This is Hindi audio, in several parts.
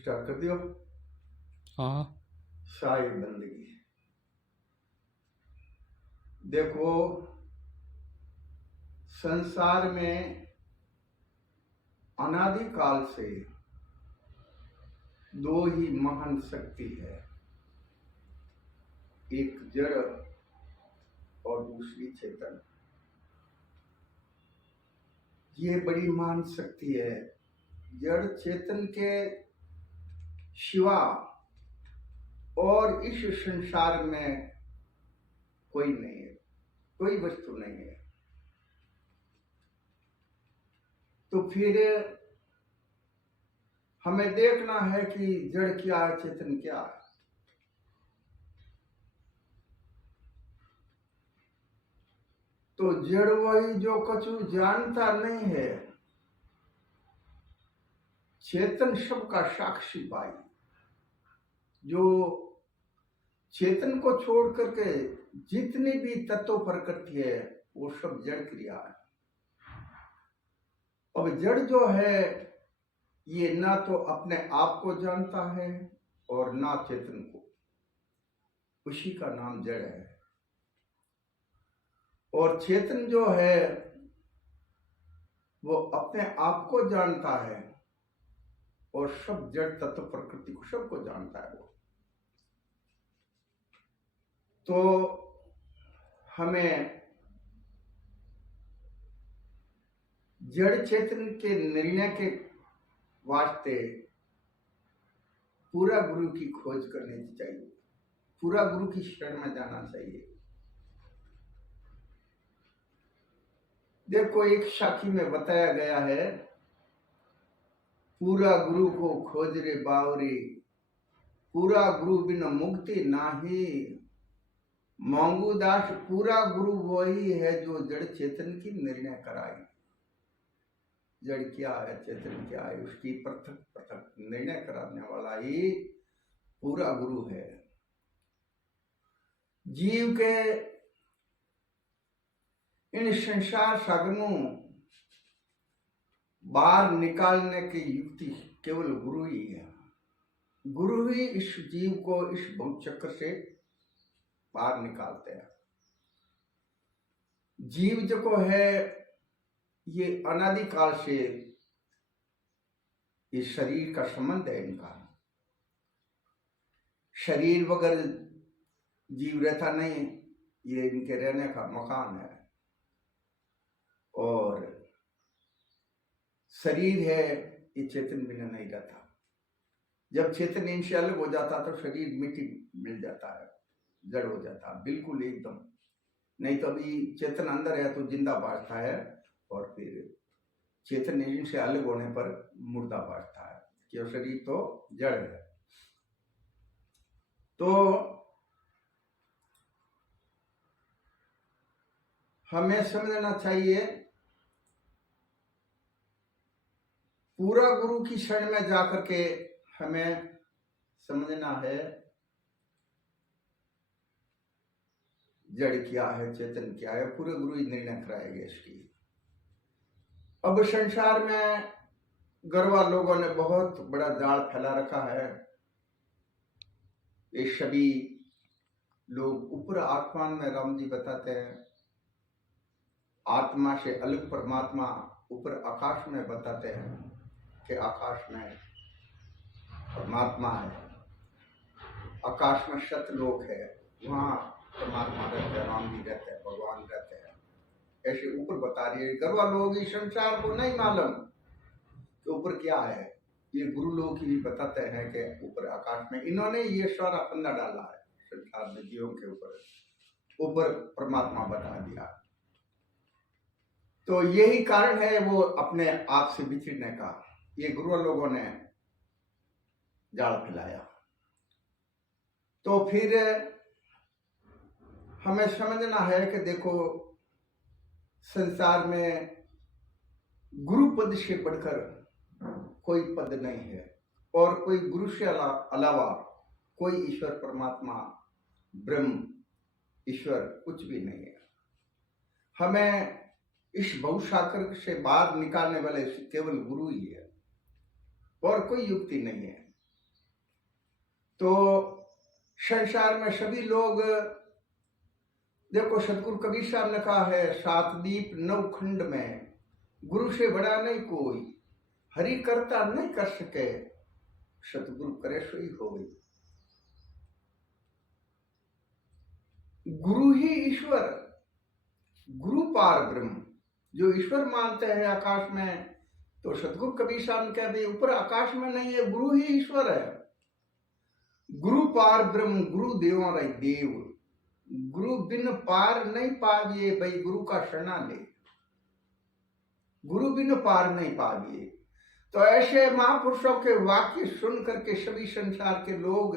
स्टार्ट कर दियो। हाँ। शाही बंदगी। देखो, संसार में अनादिकाल से दो ही महान शक्ति है, एक जड़ और दूसरी चेतन। ये बड़ी महान शक्ति है। जड़ चेतन के सिवा और इस संसार में कोई नहीं है, कोई वस्तु नहीं है। तो फिर हमें देखना है कि जड़ क्या है, चेतन क्या है। तो जड़ वही जो कछु जानता नहीं है, चेतन सबका साक्षी पाई। जो चेतन को छोड़ करके जितनी भी तत्व प्रकृति है वो सब जड़ क्रिया है। अब जड़ जो है ये ना तो अपने आप को जानता है और ना चेतन को, उसी का नाम जड़ है। और चेतन जो है वो अपने आप को जानता है और सब जड़ तत्व प्रकृति को सबको जानता है वो। तो हमें जड़ चेतन के निर्णय के वास्ते पूरा गुरु की खोज करनी चाहिए, पूरा गुरु की शरण में जाना चाहिए। देखो, एक साखी में बताया गया है, पूरा गुरु को खोज रे बावरी, पूरा गुरु बिन मुक्ति नाही। मांगू दास पूरा गुरु वही है जो जड़ चेतन की निर्णय कराई। जड़ क्या है, चेतन क्या है, उसकी पृथक पृथक निर्णय कराने वाला ही पूरा गुरु है। जीव के इन संसार सागरों बाहर निकालने की युक्ति केवल गुरु ही है। गुरु ही इस जीव को इस भव चक्र से बाहर निकालते हैं। जीव जो है ये अनादिकाल से इस शरीर का संबंध है इनका। शरीर बगैर जीव रहता नहीं, ये इनके रहने का मकान है। और शरीर है ये चेतन बिना नहीं रहता। जब चेतन इनसे अलग हो जाता तो शरीर मिट्टी मिल जाता है, जड़ हो जाता है बिल्कुल एकदम। नहीं तो अभी चेतन अंदर है तो जिंदा बाजता है, और फिर चेतन इनसे अलग होने पर मुर्दा बाजता है, क्यों शरीर तो जड़ है। तो हमें समझना चाहिए, पूरा गुरु की शरण में जाकर के हमें समझना है जड़ क्या है, चेतन क्या है। पूरे गुरु ही निर्णय कराएंगे इसकी। अब संसार में गरवा लोगों ने बहुत बड़ा जाल फैला रखा है। ये सभी लोग ऊपर आत्मा में, राम जी बताते हैं, आत्मा से अलग परमात्मा ऊपर आकाश में बताते हैं कि आकाश में परमात्मा है, आकाश में सतलोक है, वहां परमात्मा रहते हैं, राम जी रहते हैं, भगवान रहते हैं। ऐसे ऊपर बता रही है। गरवा लोग इस संसार को नहीं मालूम कि ऊपर क्या है। ये गुरु लोग ही बताते हैं कि ऊपर आकाश में इन्होंने ये सारा फंदा डाला है संसार में जीवों के ऊपर परमात्मा बता दिया। तो यही कारण है वो अपने आप से बिछड़ने का। ये गुरु लोगों ने जाल फैलाया। तो फिर हमें समझना है कि देखो, संसार में गुरु पद से बढ़कर कोई पद नहीं है, और कोई गुरु से अलावा कोई ईश्वर परमात्मा ब्रह्म ईश्वर कुछ भी नहीं है। हमें इस भवसागर से बाहर निकालने वाले केवल गुरु ही है, और कोई युक्ति नहीं है। तो संसार में सभी लोग, देखो सतगुरु कबीर साहब ने कहा है, सात दीप नौ खंड में गुरु से बड़ा नहीं कोई, हरि करता नहीं कर सके, सतगुरु करे सोई होई। गुरु ही ईश्वर, गुरु पार ब्रह्म, जो ईश्वर मानते हैं आकाश में, तो सतगुरु कबीर साहब ने कहा भाई ऊपर आकाश में नहीं है, गुरु ही ईश्वर है। गुरु पार ब्रह्म, गुरु देवों रही देव, गुरु बिन पार नहीं पाविए, भाई गुरु का शरणा ले, गुरु बिन पार नहीं पाविए। तो ऐसे महापुरुषों के वाक्य सुन करके सभी संसार के लोग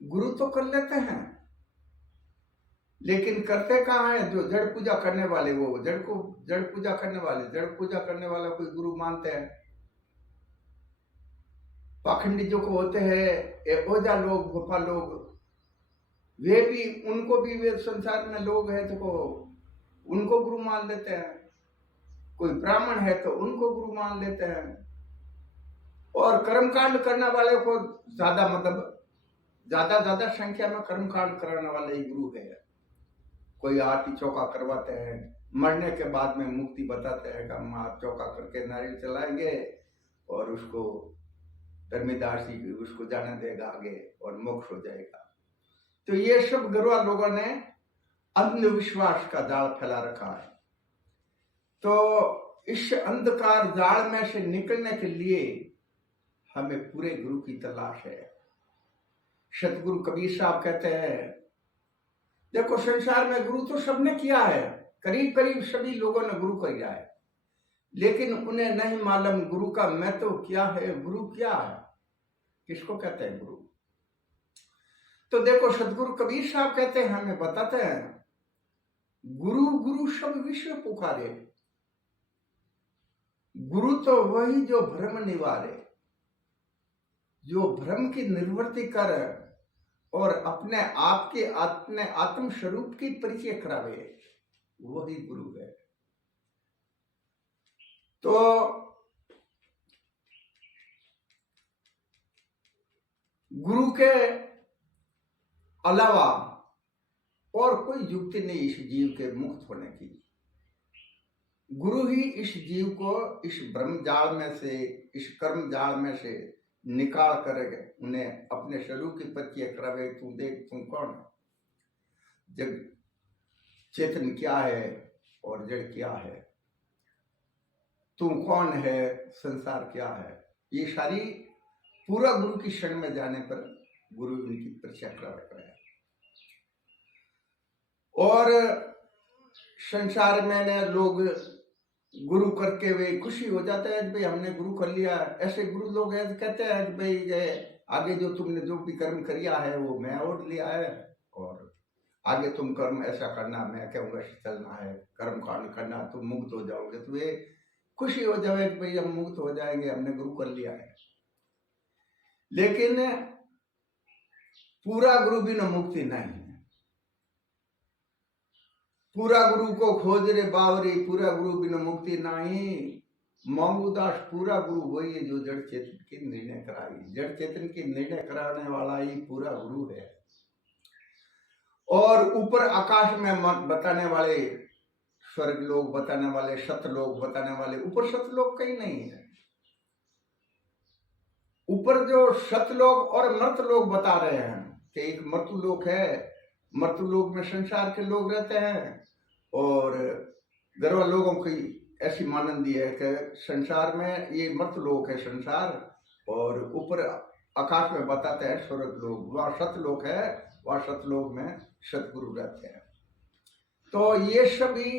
गुरु तो कर लेते हैं, लेकिन करते कहाँ है? जो जड़ पूजा करने वाले, वो जड़ को जड़ पूजा करने वाले, जड़ पूजा करने वाला कोई गुरु मानते हैं। पाखंडी जो को होते हैं, ओझा लोग, गोपा लोग, वे भी, उनको भी वे संसार में लोग हैं तो उनको गुरु मान लेते हैं। कोई ब्राह्मण है तो उनको गुरु मान लेते हैं। और कर्मकांड करने वाले को ज्यादा, मतलब ज्यादा संख्या में कर्मकांड कराने वाले ही गुरु है। कोई आरती चौका करवाते हैं, मरने के बाद में मुक्ति बताते हैं कि हम आप चौका करके नारियल चलाएंगे और उसको धर्मीदास जी उसको जाने देगा आगे और मोक्ष हो जाएगा। तो ये सब गरुआ लोगों ने अंधविश्वास का जाल फैला रखा है। तो इस अंधकार जाल में से निकलने के लिए हमें पूरे गुरु की तलाश है। सतगुरु कबीर साहब कहते हैं, देखो संसार में गुरु तो सबने किया है, करीब करीब सभी लोगों ने गुरु किया है, लेकिन उन्हें नहीं मालूम गुरु का महत्व क्या है, गुरु क्या है, किसको कहते हैं गुरु। तो देखो सतगुरु कबीर साहब कहते हैं, हमें बताते हैं, गुरु गुरु सब विश्व पुकारे, गुरु तो वही जो भ्रम निवारे, जो भ्रम की निवृत्ति कर और अपने आप के आत्म स्वरूप की परिचय करावे, वही गुरु है। तो गुरु के अलावा और कोई युक्ति नहीं इस जीव के मुक्त होने की। गुरु ही इस जीव को इस ब्रह्म जाल में से, इस कर्म जाल में से निकाल कर उन्हें अपने स्वरूप की परिचय करावे। तू देख, तुम कौन है, जग चेतन क्या है और जड़ क्या है, तू कौन है, संसार क्या है, ये सारी पूरा गुरु की शरण में जाने पर गुरु उनकी परिचय कराता है। और संसार में लोग गुरु करके वे खुशी हो जाते हैं कि भाई हमने गुरु कर लिया। ऐसे गुरु लोग हैं कहते हैं कि भाई आगे जो तुमने जो भी कर्म किया है वो मैं ओढ़ लिया है, और आगे तुम कर्म ऐसा करना, मैं कहूँगा चलना है, कर्म कांड करना, तुम मुक्त हो जाओगे। तो वे खुशी हो जाए कि भाई हम मुक्त हो जाएंगे, हमने गुरु कर लिया है। लेकिन पूरा गुरु बिना मुक्ति नहीं है। पूरा गुरु को खोज रे बावरी, पूरा गुरु बिना मुक्ति नहीं। मांगूदास पूरा गुरु वही है जो जड़ चेतन की निर्णय कराई। जड़ चेतन की निर्णय कराने वाला ही पूरा गुरु है। और ऊपर आकाश में बताने वाले, स्वर्ग लोग बताने वाले, सतलोक बताने वाले, ऊपर सतलोक कहीं नहीं है। ऊपर जो सतलोक और मर्तलोक बता रहे हैं कि एक मर्तुलोक है, मर्तुलोक में संसार के लोग रहते हैं, और गर्व लोगों की ऐसी मानंदी है कि संसार में ये मर्तलोक है संसार, और ऊपर आकाश में बताते हैं स्वर्ग लोग, वह सतलोक है, वह सतलोक में सतगुरु रहते हैं। तो ये सभी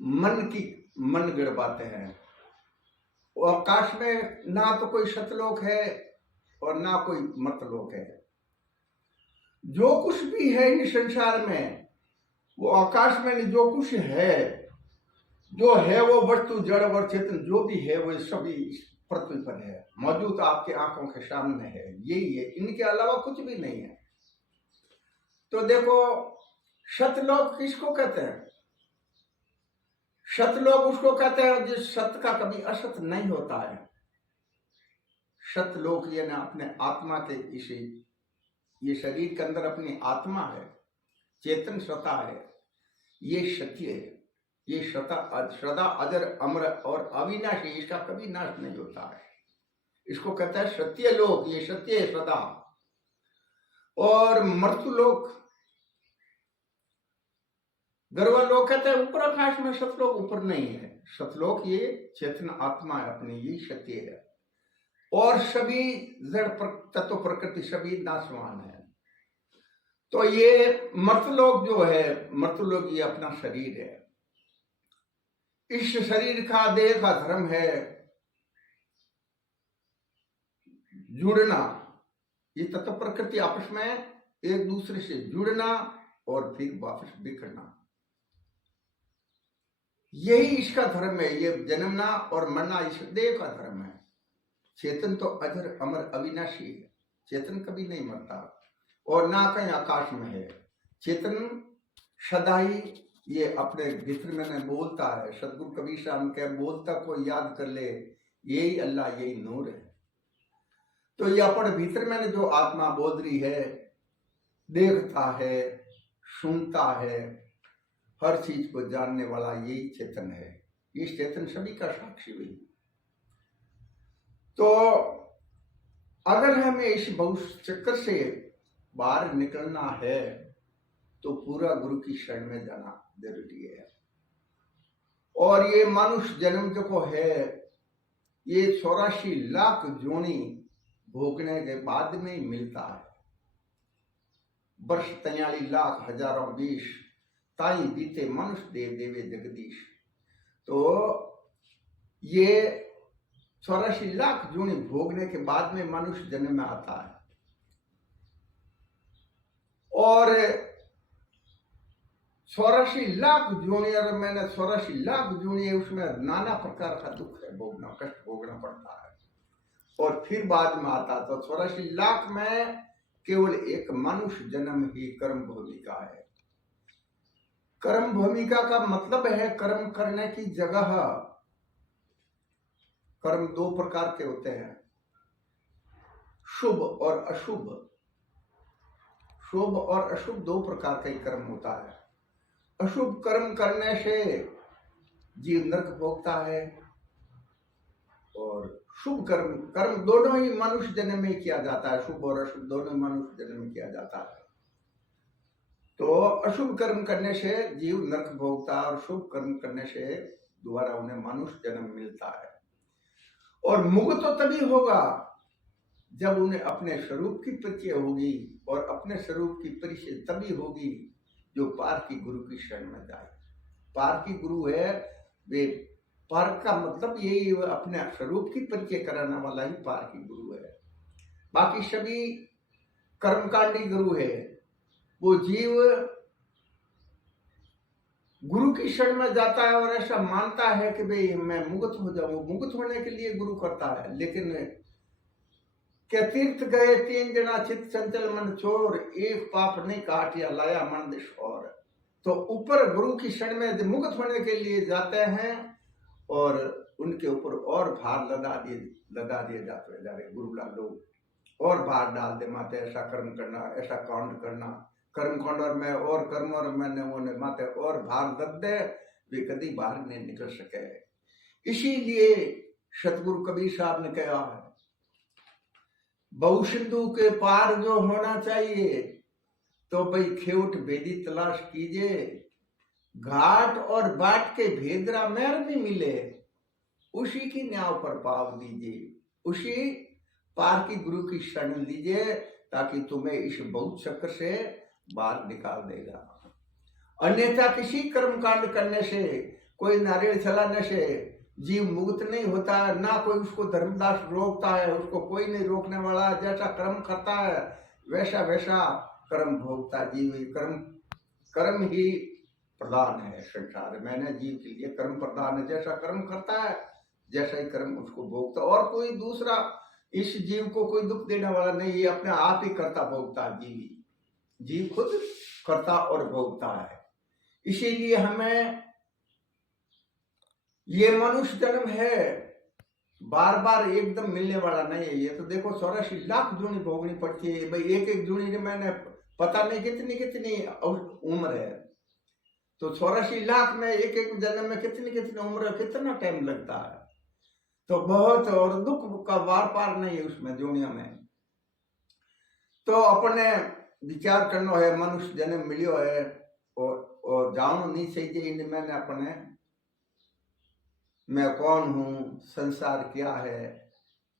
मन गढ़ बातें हैं। आकाश में ना तो कोई सतलोक है और ना कोई मर्तलोक है। जो कुछ भी है इस संसार में, वो आकाश में जो कुछ है, जो है वो वस्तु जड़ और चेतन जो भी है वो सभी पृथ्वी पर है, मौजूद आपके आंखों के सामने है, यही है, इनके अलावा कुछ भी नहीं है। तो देखो सतलोक किसको कहते हैं? सतलोक उसको कहते हैं जिस सत्य का कभी असत नहीं होता है। सतलोक यानी अपने आत्मा के इसी ये शरीर के अंदर अपनी आत्मा है, चेतन सत्ता है, ये सत्य है। ये सदा अजर अमर और अविनाशी, इसका कभी नाश नहीं होता है। इसको कहता है सत्य लोक, ये सत्य है सदा। और मर्तलोक, गर्वलोक कहते हैं ऊपर आकाश में, सतलोक ऊपर नहीं है। सतलोक ये चेतन आत्मा है अपनी, ये सत्य है। और सभी जड़ तत्व प्रकृति सभी नाशवान है। तो ये मर्तलोक जो है, मर्तलोक ये अपना शरीर है। इस शरीर का, देह का धर्म है जुड़ना। ये तत्व प्रकृति आपस में एक दूसरे से जुड़ना और फिर वापस बिखरना, यही इसका धर्म है। ये जन्मना और मरना इस देह का धर्म है। चेतन तो अजर अमर अविनाशी है, चेतन कभी नहीं मरता और ना कहीं आकाश में है। चेतन सदा ही ये अपने भीतर में बोलता है। सदगुरु कबीर साहब के बोलता को याद कर ले, यही अल्लाह यही नूर है। तो ये अपने भीतर में जो आत्मा बोल रही है, देखता है, सुनता है, हर चीज को जानने वाला यही चेतन है। इस चेतन सभी का साक्षी भी। तो अगर हमें इस बहुत चक्कर से बाहर निकलना है तो पूरा गुरु की शरण में जाना जरूरी है। और ये मनुष्य जन्म जो है, ये 84 लाख जोनी भोगने के बाद में ही मिलता है। वर्ष 43 लाख हजारों 20 ताई बीते मनुष्य देव देवे जगदीश। तो ये 84 लाख जोनी भोगने के बाद में मनुष्य जन्म में आता है। और 84 लाख जोनी, और मैंने 84 लाख जोनी है, उसमें नाना प्रकार का दुख है, भोगना, कष्ट भोगना पड़ता है। और फिर बाद में आता तो 84 लाख में केवल एक मनुष्य जन्म ही कर्म भूमिका है। कर्म भूमिका का मतलब है कर्म करने की जगह। कर्म दो प्रकार के होते हैं, शुभ और अशुभ। शुभ और अशुभ दो प्रकार का ही कर्म होता है। अशुभ कर्म करने से जीव नरक भोगता है, और शुभ कर्म दोनों ही मनुष्य जन्म में किया जाता है। शुभ और अशुभ दोनों मनुष्य जन्म में किया जाता है। तो अशुभ कर्म करने से जीव नरक भोगता है, और शुभ कर्म करने से दोबारा उन्हें मनुष्य जन्म मिलता है। और मुक्त तो तभी होगा जब उन्हें अपने स्वरूप की परिचय होगी, और अपने स्वरूप की परिचय तभी होगी जो पार की गुरु की शरण में जाए। पार की गुरु है वे, पार का मतलब यही अपने स्वरूप की परिचय कराने वाला ही पार की गुरु है। बाकी सभी कर्मकांडी गुरु है। वो जीव गुरु की शरण में जाता है और ऐसा मानता है कि भाई मैं मुक्त हो जाऊं। मुक्त होने के लिए गुरु करता है। लेकिन क्या तीर्थ गए 3 जना चित चंचल मन चोर, एक पाप नहीं काटिया लाया मन दिशोर। तो ऊपर गुरु की शरण में मुक्त होने के लिए जाते हैं, और उनके ऊपर और भार लदा दिए जाते जा रहे गुरु लोग, और भार डाल दे माते ऐसा कर्म करना, ऐसा कांड करना, कर्म कांड और मैं और कर्म और मैंने उन्हें माते और भार दद दे, वे कभी बाहर नहीं निकल सके। इसीलिए सतगुरु कबीर साहब ने कहा है, बहु सिंधु के पार जो होना चाहिए तो भाई खेउट बेदी तलाश कीजिए, घाट और बाट के भेदरा मेर भी मिले, उसी की न्याव पर पाव दीजिए, उसी पार की गुरु की शरण लीजिए, ताकि तुम्हें इस बहुत चक्र से बाहर निकाल देगा। अन्यथा किसी कर्म कांड करने से, कोई नारियल चलाने से जीव मुक्त नहीं होता है। ना कोई उसको धर्मदास रोकता है, उसको कोई नहीं रोकने वाला। जैसा कर्म करता है वैसा वैसा कर्म भोगता जीव। कर्म ही प्रधान है संसार। मैंने जीव के लिए कर्म प्रधान है। जैसा कर्म करता है जैसा ही कर्म उसको भोगता। और कोई दूसरा इस जीव को कोई दुख देने वाला नहीं, ये अपने आप ही करता भोगता जीव खुद करता और भोगता है। इसीलिए हमें ये मनुष्य जन्म है, बार बार एकदम मिलने वाला नहीं है। ये तो देखो 84 लाख जूनी भोगनी पड़ती है भाई। एक एक जूनी में मैंने पता नहीं कितनी कितनी उम्र है, तो 84 लाख में एक एक जन्म में कितनी कितनी उम्र है, कितना टाइम लगता है। तो बहुत, और दुख का वार पार नहीं है उसमें दुनिया में। तो अपने विचार करना है, मनुष्य जन्म मिलियो है और जानो नहीं चाहिए इन मैंने अपने मैं कौन हूं, संसार क्या है,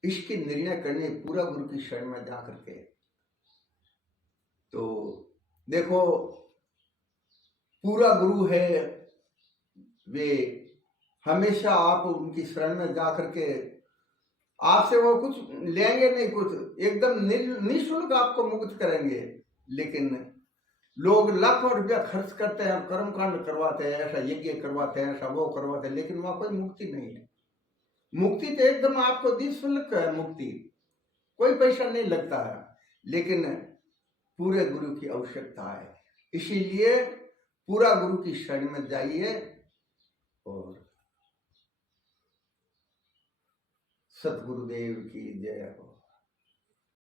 इसकी निर्णय करने पूरा गुरु की शरण में जा करके। तो देखो पूरा गुरु है वे हमेशा आप उनकी शरण में जा करके आपसे वो कुछ लेंगे नहीं, कुछ एकदम निःशुल्क आपको मुक्त करेंगे। लेकिन लोग लाखों रुपया खर्च करते हैं, कर्मकांड करवाते हैं, ऐसा यज्ञ करवाते हैं, ऐसा वो करवाते हैं, लेकिन वहां कोई मुक्ति नहीं है। मुक्ति तो एकदम आपको निःशुल्क है, मुक्ति कोई पैसा नहीं लगता है, लेकिन पूरे गुरु की आवश्यकता है। इसीलिए पूरा गुरु की शरण में जाइए और सतगुरुदेव की जय हो।